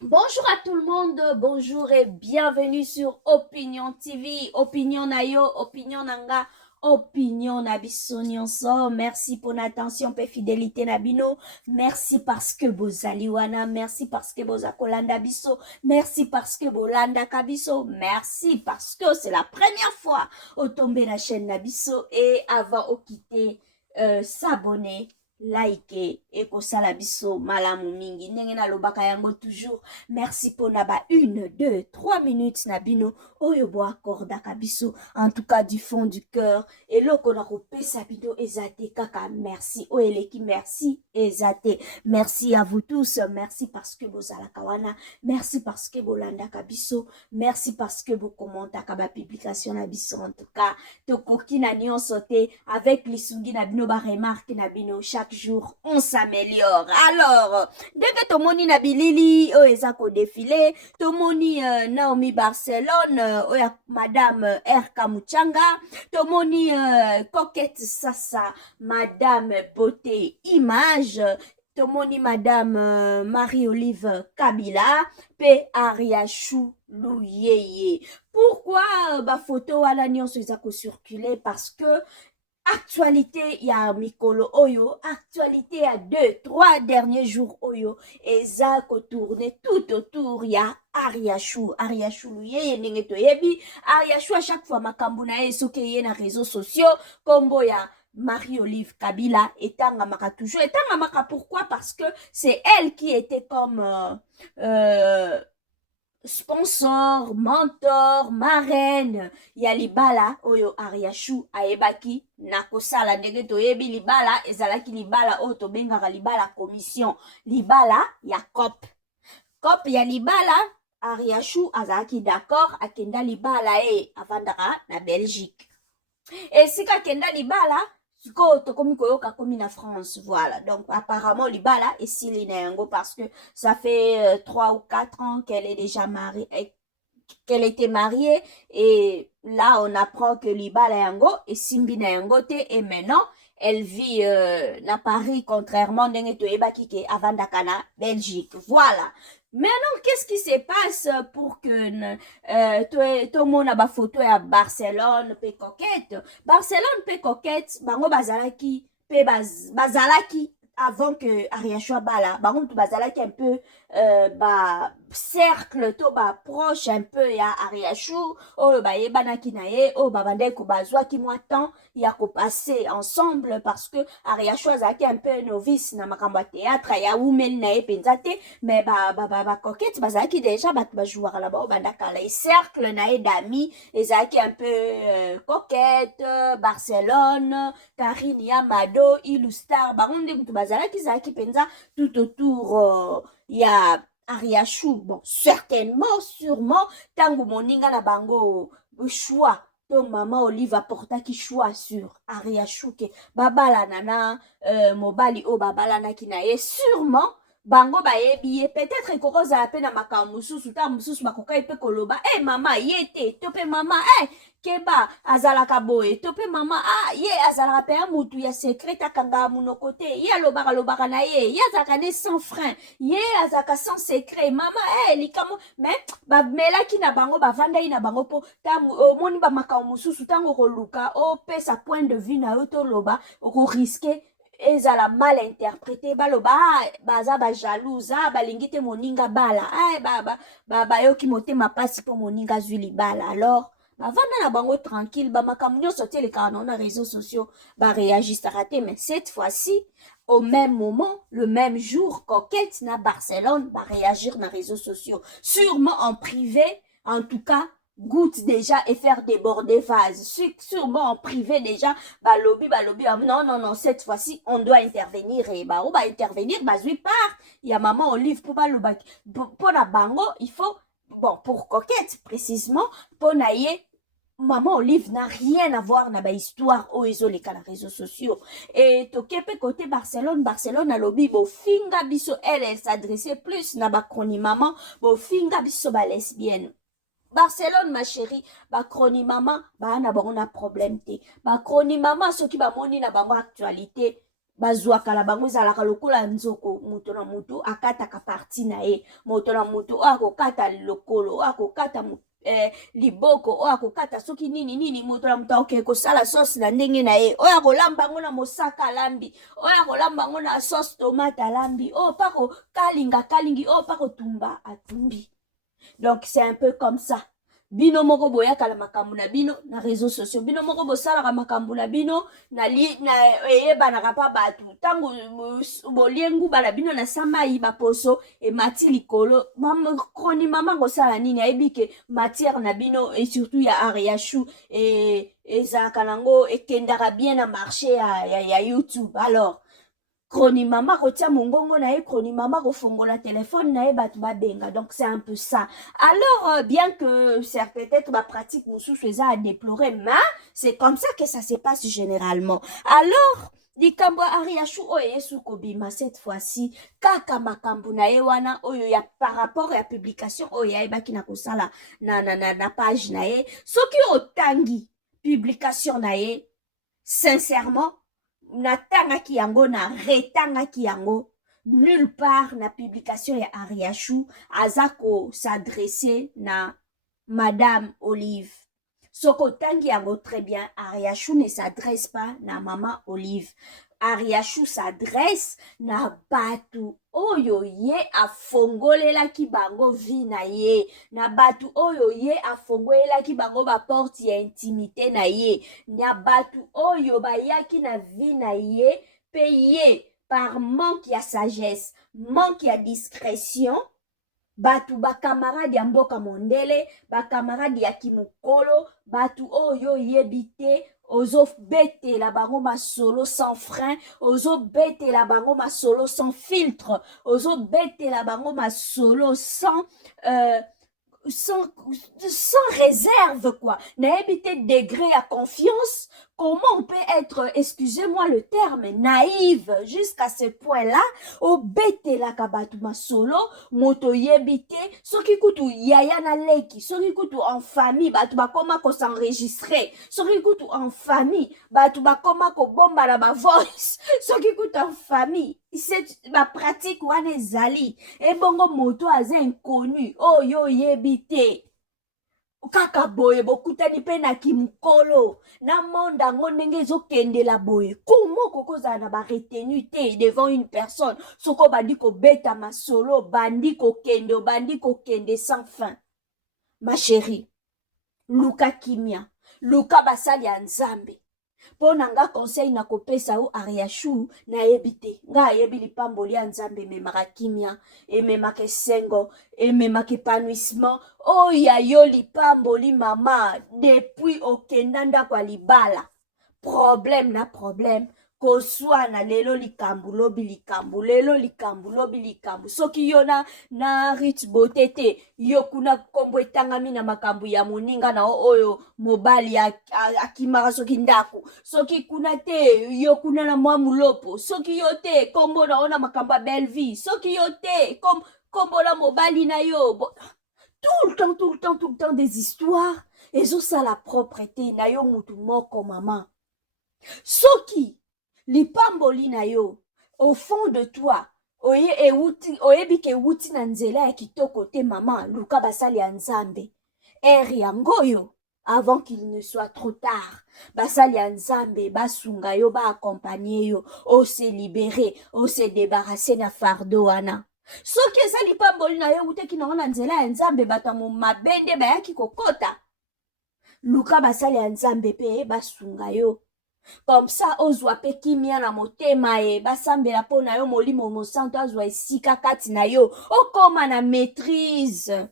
Bonjour à tout le monde, bonjour et bienvenue sur Opinion TV, Opinion Nayo, Opinion Nanga, Opinion Nabiso Nyonso. Merci pour l'attention et fidélité Nabino. Merci parce que vous aliwana, merci parce que vous akolanda biso, merci parce que vous landa kabiso, merci parce que c'est la première fois au tomber la chaîne Nabiso et avant au quitter, s'abonner, liker et kosala biso malamu mingi. Ndenge nalobaka yango toujours. Merci pour naba 1, 2, 3 minutes nabino oyo bo accordaka biso en tout cas du fond du cœur et loko na kopesa bino ezate kaka merci oyeleki merci ezate merci à vous tous merci parce que bozalaka wana merci parce que bolandaka biso merci parce que bokommentaka ba publication na biso en tout cas tokoki na nyonso te avec lisungi na bino ba remarque na bino chaque jour on s'améliore alors ndenge tomoni na bilili oyo eza kodefile tomoni Naomi Barcelone oyo madame Erka Muchanga tomoni Coquette Sasa madame Beauté Image tomoni madame Marie-Olive Kabila pe Ariachou Louyeye. Pourquoi photo wana nyonso eza circuler parce que actualité ya mikolo oyo, actualité ya 2, 3 derniers jours oyo, eza tourner tout autour ya Ariachou. Ariachou luye ndenge toyebi, Ariachou à chaque fois makambo na ye soki ye na réseaux sociaux, kombo ya Marie-Olive Kabila etangamaka toujours. Etangamaka pourquoi? Parce que c'est elle qui était comme sponsor, mentor, marraine ya libala oyo Ariachou ayebaki na kosala ndenge toyebi libala ezalaki libala oyo tobengaka libala commission libala ya COP ya libala Ariachou azalaki d'accord akenda libala avandaka na Belgique esika akenda libala sikoyo tokomi koyoka komi na France, voilà. Donc apparemment libala esili na yango parce que ça fait 3 ou 4 ans qu'elle est déjà mariée, qu'elle était mariée et là on apprend que libala yango esimbi na yango te et maintenant elle vit na Paris contrairement ndenge toyebaki ke avandaka na Belgique, voilà. Maintenant, qu'est-ce qui se passe pour que tout le monde a ba photo à Barcelone pe coquette? Barcelone pe coquette, bango bazalaki pe bazalaki avant que Ariachou bala, bango tu bazalaki un peu cercle to proche un peu ya Ariachou, oh ba yebanaki na ye, oh ba bande ko bazwa ki moi temps ya ko passer ensemble parce que Ariachou azalaki un peu novice na makambo théâtre ya women na ye penzate mais coquette bazalaki déjà bat ba joueur là-bas bandaka la cercle na ye d'amis ezalaki un peu coquette Barcelone Karine Yamado Ilustar bango nde mutu bazalaki zalaki penza tout autour ya Ariachou bon certainement sûrement tango moninga na bango choix donc maman Olive apportaki choix sur Ariachou ke babala nana mobali o babalanaki na ye sûrement bango bayebi ye peut-être ekokozala mpe na makambo mosusu ntango mosusu bakokai mpe koloba mama ye te to mpe mama keba azalaka boye to mpe mama ye azalaka mpe ya mutu ya secret akangaka monoko te ye alobaka na ye ye azalaka ne sans frein ye azalaka sans secret mama likamo mais bamelaki na bango bavandaki na bango mpo omoni bamakambo mosusu ntango okoluka opesa point de vue na yo toloba okoriske ezala mal interprété baloba baza bajalouse balingi te moninga bala bayoki motema pasi mpo moninga azwi libala alors bavanda na bango tranquille bamakambo nyonso te elekaka na réseaux sociaux baréagisaka te mais cette fois-ci au même moment le même jour coquette na Barcelone baréagir na réseaux sociaux sûrement en privé en tout cas goutte déjà et faire déborder vase. Sûrement en privé déjà, balobi, non, cette fois-ci, on doit intervenir et on va intervenir, zui part. Il y a maman Olive pour la bango, il faut, bon, pour coquette précisément, pour naïe, maman Olive n'a rien à voir na ba histoire o ezoleka na réseaux sociaux et tokepe côté Barcelone à lobby bo finga biso elle s'adressait plus na ba chroni maman bo finga biso ba lesbienne Barcelone ma chérie bacroni mama bana bango na problème te bacroni mama soki bamoni na bango actualité bazwaka la bango ezalaka lokola nzoko moto na moto akataka parti na ye moto na moto oyo akokata lokolo oyo akokata liboko oyo akokata soki nini moto na moto akokee kosala sauce na ndenge na ye oyo akolamba yango na mosaka alambi oyo akolamba yango na sauce tomate alambi oyo mpa kalingi oyo mpa kotumba atumbi. Donc c'est un peu comme ça. Bino moko boyaka la makambo na bino na réseaux sociaux. Bino moko bosalaka makambo na bino na eyebanaka pa batu. Tango boliengu bana bino na samba yiba poso e mati likolo. Kroni mama kosala nini ayebi ke matière na bino et surtout ya Ariachou et ezalaka nango ekendaka bien na marché ya YouTube. Alors Kroni mama kotia mongongo na ye, kroni mama kofongola téléphone na ye batu babenga. Donc c'est un peu ça. Alors bien que c'est peut-être ma pratique mosusu eza à déplorer, mais c'est comme ça que ça se passe généralement. Alors likambo Ariachou oyo yesu kobima cette fois-ci kaka makambo na ye wana oyo ya par rapport ya publication oyo yayebaki na kosala na page na ye soki otangi publication na ye sincèrement natangaki yango na retangaki yango nulle part na publication ya Ariachou azako s'adresser na Madame Olive. Soko tangi yango très bien, Ariachou ne s'adresse pas na Maman Olive. Ariachou s'adresse na batu oyo ye afongolelaki bango vi na ye, na batu oyo ye afongolelaki bango ba porte ya intimité na ye, na batu oyo bayaki na vi na ye pe ye par manque ya sagesse, manque ya discrétion batu bakamarade ya mboka mondele, bakamarade ya kimokolo, batu oyo yebite ozo bete la bango masolo sans frein, ozo bete la bango masolo sans filtre, ozo bete la bango masolo sans réserve quoi. N'habité degré à confiance. Comment on peut être, excusez-moi le terme, naïve jusqu'à ce point-là, au bete la kabatuma solo, moto yebite, soki kutu yaya na leki, soki kutu en famille, batu bakoma ko s'enregistrer, soki kutu en famille, batu bakoma ko bomba na ba voice, soki kutu en famille, c'est ma pratique wane zali, et bongo moto aze inconnu, oh yo yebite. Kaka boye bokutani pe na kimukolo na monde yango ndenge ezokende la boye komo kokozala na baretenu te devant une personne soko bandi kobeta masolo bandi kokende sans fin. Ma chérie, luka kimia, luka basali ya nzambe po na nga conseil na kopesa o Ariachou na yebite nga yebi lipamboli ya nzambe memaka kimia ememaka esengo ememaka épanouissement oya yo lipamboli mama depuis okenda ndako ya libala problème na problème koswana lelo likambu lobi likambu lelo likambu lobi likambu soki yo na Rich Botete yo kuna kombo etangami na makambu ya moninga na oyo mobali akimaka soki ndako soki kuna te yo kuna na mwa mulopo soki yo te kombo na ona makambu ya belle vie soki yo te kombo na mobali na yo tout le temps des histoires ezosala propreté na yo mutu moko mama soki lipamboli na yo au fond de toi oyebi ke wuti na nzela ya kitoko te mama luka basali ya nzambe ere yango yo avant qu'il ne soit trop tard basali ya nzambe basunga yo baakompagne yo ose libere ose débarrasser na fardeau wana soki eza lipamboli na yo wuteki nango na nzela ya nzambe bato mabende bayaki kokota luka basali ya nzambe pe basunga yo comme ça ozwa pe kimia na motema ye basambela po na yo molimo mosanto azwa esika kati na yo okoma na maîtrise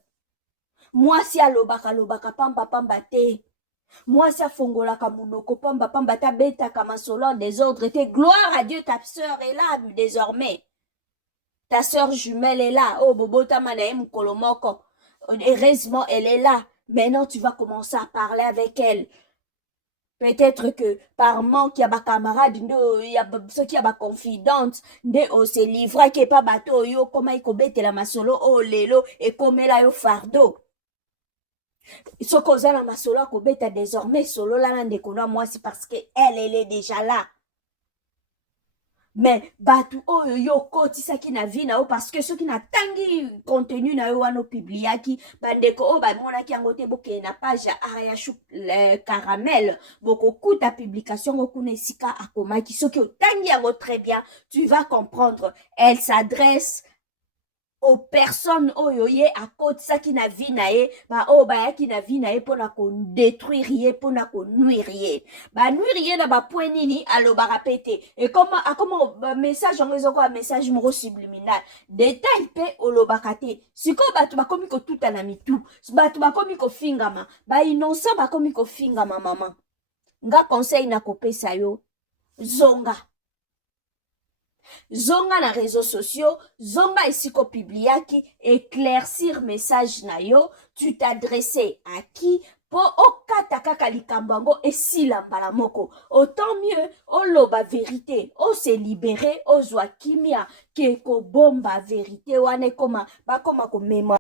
mwasi alobaka pamba te mwasi afongolaka monoko pamba te abetaka masolo en désordre te gloire à Dieu ta sœur est là désormais ta sœur jumelle est là oh bobotama na ye mokolo moko heureusement elle est là maintenant tu vas commencer à parler avec elle. Peut-être que par manque ya ba camarade ya ceux qui a ba confidente nde o se livra ke pa bato yo koma ikobetela masolo o lelo e komela yo fardeau soko ozala masolo akobeta désormais solo la ndeko na mwasi parce que elle est déjà là mais batu oyo yo kotisaki na vie na yo parce que soki natangi contenu na yo wana opibliaki bandeko oyo bamonaki yango te bokeye na page ya Ariachou Caramel bokokuta publication ngo kuna esika akomaki soki otangi yango très bien tu vas comprendre elle s'adresse aux personnes oyo ye akotisaki na vie na ye oyo bayaki na vie na ye mpona kodétruire ye mpona konuire ye banuire ye na bapoint nini alobaka pe te akoma message yango ezokoka message moko subliminal detail mpe olobaka te sikoyo bato bakomi kotuta na mitu bato bakomi kofingama bainnocent bakomi kofingama mama nga conseil nakopesa yo zonga na réseaux sociaux, zonga esiko pibliaki, éclaircir message na yo, tu t'adressais à qui po okata kaka likambango esila mbala moko. Autant mieux, oloba vérité, o se libérer, o zwa kimia, ke ko bomba vérité wane koma, bakoma ko mémoire.